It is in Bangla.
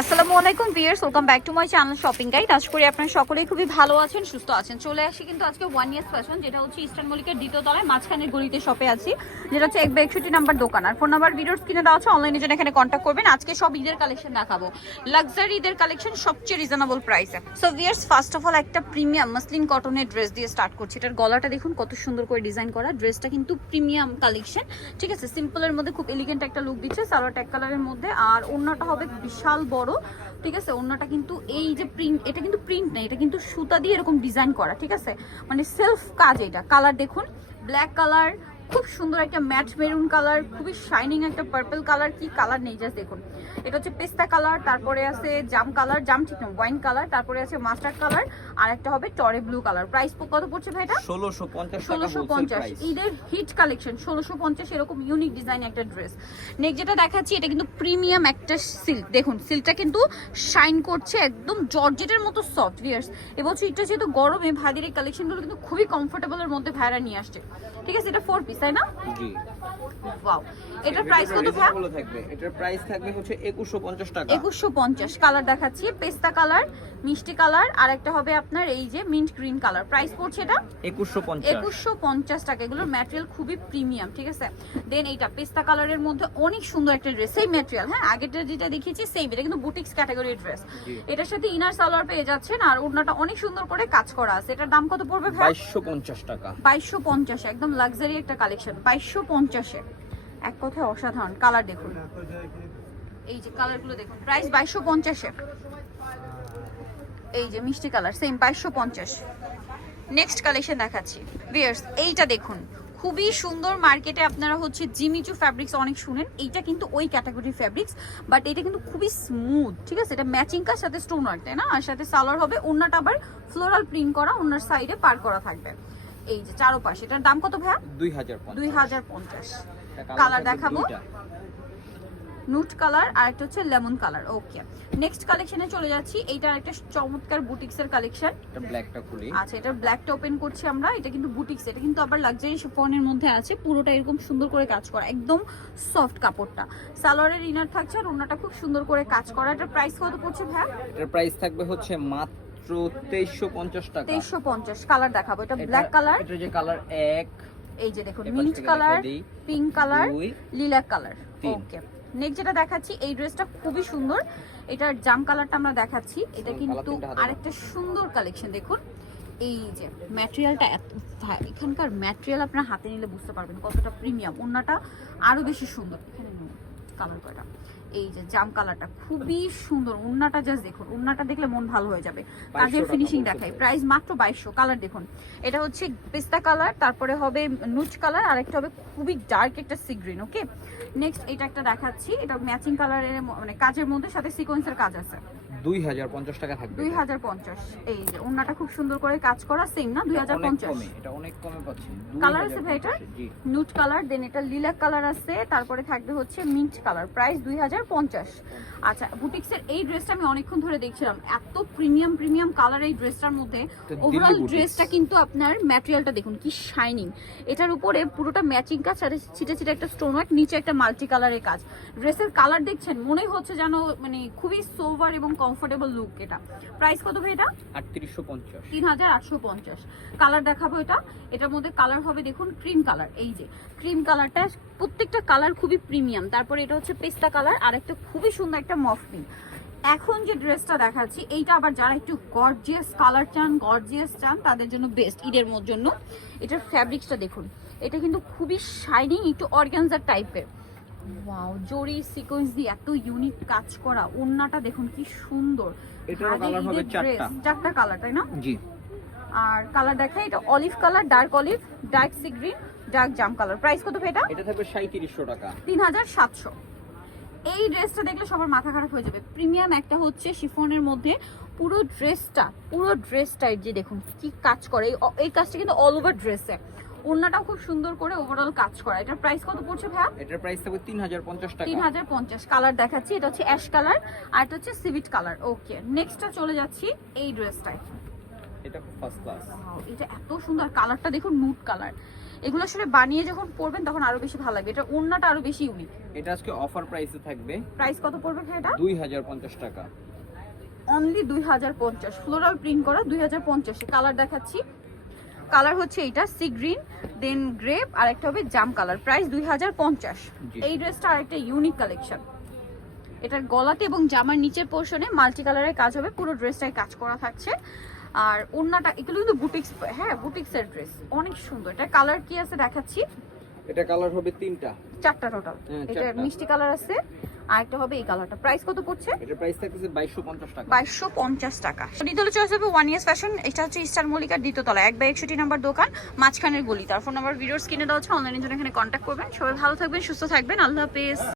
আসসালামু আলাইকুম viewers, welcome back to my channel shopping guide. আশা করি আপনারা সকলেই খুবই ভালো আছেন, সুস্থ আছেন। চলে আসি কিন্তু আজকে 1 ইয়ার্স ফ্যাশন, যেটা হচ্ছে ইস্টার্ন মল্লিকের দ্বিতীয় তলায় মাঝখানের গলিতে শপে আছি, যেটা হচ্ছে 162 নাম্বার দোকান। আর ফোন নাম্বার ভিডিওর স্ক্রিনে দেওয়া আছে, অনলাইনে জন্য এখানে কন্ট্যাক্ট করবেন। আজকে সব ঈদের কালেকশন দেখাবো, লাক্সারি ঈদের কালেকশন সবচেয়ে রিজনেবল প্রাইসে। So viewers, first of all একটা প্রিমিয়াম মাসলিন কটনের ড্রেস দিয়ে স্টার্ট করছি। এটার গলাটা দেখুন কত সুন্দর করে ডিজাইন করা। ড্রেসটা কিন্তু প্রিমিয়াম কালেকশন, ঠিক আছে। সিম্পলের মধ্যে খুব এলিগেন্ট একটা লুক দিচ্ছে, সালোয়ার ট্যাগ কালারের মধ্যে। আর ওড়নাটা হবে বিশাল বড়, ঠিক আছে। ওড়নাটা কিন্তু এই যে প্রিন্ট, এটা কিন্তু প্রিন্ট না, এটা কিন্তু সুতা দিয়ে এরকম ডিজাইন করা, ঠিক আছে। মানে সেলফ কাজ। এটা কালার দেখুন, ব্ল্যাক কালার, খুব সুন্দর একটা ম্যাট মেরুন কালার, খুবই শাইনিং একটা পার্পল কালার। কি কালার নেই, জাস্ট দেখুন। এটা হচ্ছে পেস্তা কালার, তারপরে আছে জাম কালার, জাম ঠিক না, ওয়াইন কালার, তারপরে আছে মাস্টার্ড কালার, আর একটা হবে টরে ব্লু কালার। প্রাইস কত পড়ছে ভাই এটা? 1650। ঈদের হিট কালেকশন 1650, এরকম ইউনিক ডিজাইন একটা ড্রেস। নেক্সট যেটা দেখাচ্ছি, এটা কিন্তু প্রিমিয়াম একটা সিল্ক। দেখুন সিল্কটা কিন্তু শাইন করছে, একদম জর্জেটের মতো সফট। ভিউয়ার্স, এবছর এটা যেহেতু গরমে ভাইদের এই কালেকশনগুলো কিন্তু খুবই কমফোর্টেবলের মধ্যে ভাইরা নিয়ে আসছে, ঠিক আছে। এটা 4 পিস, তাই না? জি। ওয়াও, এটার প্রাইস কত ভাই? এটার প্রাইস থাকবে হচ্ছে 2150 টাকা। 2150। কালার দেখাচ্ছি, পেস্তা কালার, মিষ্টি কালার, আর একটা হবে আপনার এই যে মিন্ট গ্রিন কালার। প্রাইস পড়ছে এটা 2150 টাকা। এগুলোর ম্যাটেরিয়াল খুবই প্রিমিয়াম, ঠিক আছে। দেন এইটা পেস্তা কালারের মধ্যে অনেক সুন্দর একটা ড্রেস, সেম ম্যাটেরিয়াল। হ্যাঁ, আগেরটা যেটা দেখিয়েছি সেম, এটা কিন্তু বুটিক্স ক্যাটাগরির ড্রেস। এটার সাথে ইনার সালোয়ার পেয়ে যাচ্ছেন, আর ওড়নাটা অনেক সুন্দর করে কাজ করা আছে। এটার দাম কত পড়বে ভাই? 2250 টাকা। 2250, একদম লাক্সারি একটা কালেকশন। 2250-এ এক কথায় অসাধারণ। কালার দেখুন, এই যে কালারগুলো দেখুন। প্রাইস 2250-এ। এই যে মিষ্টি কালার, সেম 2250। নেক্সট কালেকশন দেখাচ্ছি ভিউয়ার্স, এইটা দেখুন খুবই সুন্দর। মার্কেটে আপনারা হচ্ছে জিমিচু ফ্যাব্রিক্স অনেক শুনেন, এইটা কিন্তু ওই ক্যাটাগরির ফ্যাব্রিক্স, বাট এটা কিন্তু খুবই স্মুথ, ঠিক আছে। এটা ম্যাচিং কার সাথে স্টোন ওয়ার্ক, তাই না? আর সাথে সালোয়ার হবে, ওড়নাটা আবার ফ্লোরাল প্রিন্ট করা, ওড়নার সাইডে পার করা থাকবে। এই যে চারোপাশে। এটার দাম কত ভাই? 2050। কালার দেখাবো, নুট কালার আর একটা হচ্ছে লেমন কালার। ওকে, নেক্সট কালেকশনে চলে যাচ্ছি। এইটা একটা চমৎকার বুটিক্সের কালেকশন। এটা ব্ল্যাকটা খুলি। আচ্ছা, এটা ব্ল্যাকটা ওপেন করছি আমরা। এটা কিন্তু বুটিক্স, এটা কিন্তু আবার লাক্সারি শিফনের মধ্যে আছে। পুরোটা এরকম সুন্দর করে কাজ করা, একদম সফট কাপড়টা। সালোয়ারের ইনার থাকছে, আর ওড়নাটা খুব সুন্দর করে কাজ করা। এটার প্রাইস কত পড়ছে ভাই? এটার প্রাইস থাকবে হচ্ছে মাত্র 2350 টাকা। 2350। কালার দেখাবো, এটা ব্ল্যাক কালার, এটা যে কালার এক, এই যে দেখুন mint colour, pink colour, lilac colour. 3। ওকে, নেক্সট যেটা দেখাচ্ছি, এই ড্রেসটা খুবই সুন্দর। এটার জাম কালারটা আমরা দেখাচ্ছি। এটা কিন্তু আরেকটা সুন্দর কালেকশন। দেখুন এই যে ম্যাটেরিয়ালটা, এখানকার ম্যাটেরিয়াল আপনার হাতে নিলে বুঝতে পারবেন কতটা প্রিমিয়াম। ওড়নাটা আরো বেশি সুন্দর। এখানে কালার কয়টা, এই যে জাম কালারটা খুবই সুন্দর। ওড়নাটা জাস্ট দেখুন, ওড়নাটা দেখলে মন ভালো হয়ে যাবে। কাজের ফিনিশিং দেখাই। প্রাইস মাত্র 2200। কালার দেখুন, এটা হচ্ছে পেস্তা কালার, তারপরে হবে নুট কালার, আর একটা হবে খুবই ডার্ক একটা সি গ্রিন। ওকে, নেক্সট এটা একটা দেখাচ্ছি। এটা ম্যাচিং কালারের, মানে কাজের মধ্যে সাথে সিকোয়েন্সের কাজ আছে। 2050 টাকা থাকবে। 2050। এই যে ওড়নাটা খুব সুন্দর করে কাজ করা, সেম না? 2050। এটা অনেক কমে পাচ্ছি। কালার আছে ভাই এটা নুট কালার, দেন এটা লিলাক কালার আছে, তারপরে থাকবে হচ্ছে মিন্ট কালার। প্রাইস 2050। আচ্ছা, বুটিক্সের এই ড্রেসটা আমি অনেকক্ষণ ধরে দেখছিলাম, এত প্রিমিয়াম কালার এই ড্রেসটার মধ্যে। ওভারঅল ড্রেসটা কিন্তু আপনার ম্যাটেরিয়ালটা দেখুন কি শাইনিং। এটার উপরে পুরোটা ম্যাচিং কাজ, আর ছিটে ছিটে একটা স্টোন ওয়ার্ক, নিচে একটা মাল্টি কালারের কাজ। ড্রেসের কালার দেখছেন, মনে হচ্ছে যেন মানে খুবই সোভার এবং কমফোর্টেবল লুক। এটা প্রাইস কত ভাই? এটা 3850। 3850। কালার দেখাবো এটা। এটার মধ্যে কালার হবে দেখুন ক্রিম কালার, এই যে ক্রিম কালারটা, প্রত্যেকটা কালার খুবই প্রিমিয়াম। তারপরে এটা হচ্ছে পেস্তা কালার, আর একটা খুবই সুন্দর একটা মফ পিঙ্ক। এখন যে ড্রেসটা দেখাচ্ছি, এইটা আবার যারা একটু গর্জিয়াস কালার চান, গর্জিয়াস চান, তাদের জন্য বেস্ট ঈদের জন্য। এটার ফ্যাব্রিক্সটা দেখুন, এটা কিন্তু খুবই শাইনিং, একটু অর্গানজার টাইপের। ওয়াও, জরি সিকোয়েন্স দিয়ে এত ইউনিক কাজ করা। ওড়নাটা দেখুন কি সুন্দর। এটার কালার হবে চারটা কালার, তাই না? জি। আর কালার দেখাই, এটা olive colour, dark olive, dark sea green, dark জাম কালার। প্রাইস কত ভাই এটা? এটা থাকবে 3700 টাকা। 3700। এই ড্রেসটা দেখলে সবার মাথা খারাপ হয়ে যাবে। প্রিমিয়াম একটা হচ্ছে শিফনের মধ্যে, পুরো ড্রেসটা যে দেখুন কি কাজ করে। এই কাজটা কিন্তু অল ওভার ড্রেসে। ওড়নাটাও খুব সুন্দর করে ওভারঅল কাজ করা। এটার প্রাইস কত পড়ছে ভাইয়া? এটার প্রাইস থাকবে 3050 টাকা। 3050। কালার দেখাচ্ছি, এটা হচ্ছে অ্যাশ কালার, আর এটা হচ্ছে সিভিট কালার। ওকে, নেক্সটটা চলে যাচ্ছি এই ড্রেসটায়। এটা ফার্স্ট ক্লাস। এটা এত সুন্দর, কালারটা দেখুন নুট কালার। এগুলো আসলে বানিয়ে যখন পরবেন তখন আরো বেশি ভালো লাগবে। এটা ওড়নাটা আরো বেশি ইউনিক। এটা আজকে অফার প্রাইসে থাকবে। প্রাইস কত পড়বে ভাই এটা? 2050 টাকা। অনলি 2050। ফ্লোরাল প্রিন্ট করা 2050 এ। কালার দেখাচ্ছি, কালার হচ্ছে এইটা সি গ্রিন, দেন গ্রেপ, আর একটা হবে জাম কালার। প্রাইস 2050। এই ড্রেসটা আরেকটা ইউনিক কালেকশন। এটার গলাতে এবং জামার নিচের পোর্শনে মাল্টি কালারের কাজ হবে, পুরো ড্রেসটায় কাজ করা থাকছে। আর ওড়নাটা, এগুলো কিন্তু বুটিক্স, হ্যাঁ বুটিক্সের ড্রেস, অনেক সুন্দর। এটা কালার কি আছে দেখাচ্ছি। এটা কালার হবে চারটা টোটাল। হ্যাঁ, এটা চারটা। মিষ্টি কালার আছে, আর একটা হবে এই কালারটা। প্রাইস কত পড়ছে? এটা প্রাইস থাকছে 2250 টাকা। 2250 টাকা। দ্বিতীয় চয়েস হবে ওয়ান ইয়ার্স ফ্যাশন। এটা হচ্ছে ইস্টার মল্লিকার দ্বিতীয় তলা 1/61 নাম্বার দোকান, মাঝখানের গলি। তার ফোন নাম্বার ভিডিওস কিনে দেওয়া হচ্ছে, অনলাইনের জন্য এখানে কন্ট্যাক্ট করবেন। সবাই ভালো থাকবেন, সুস্থ থাকবেন, আল্লাহ হাফেজ।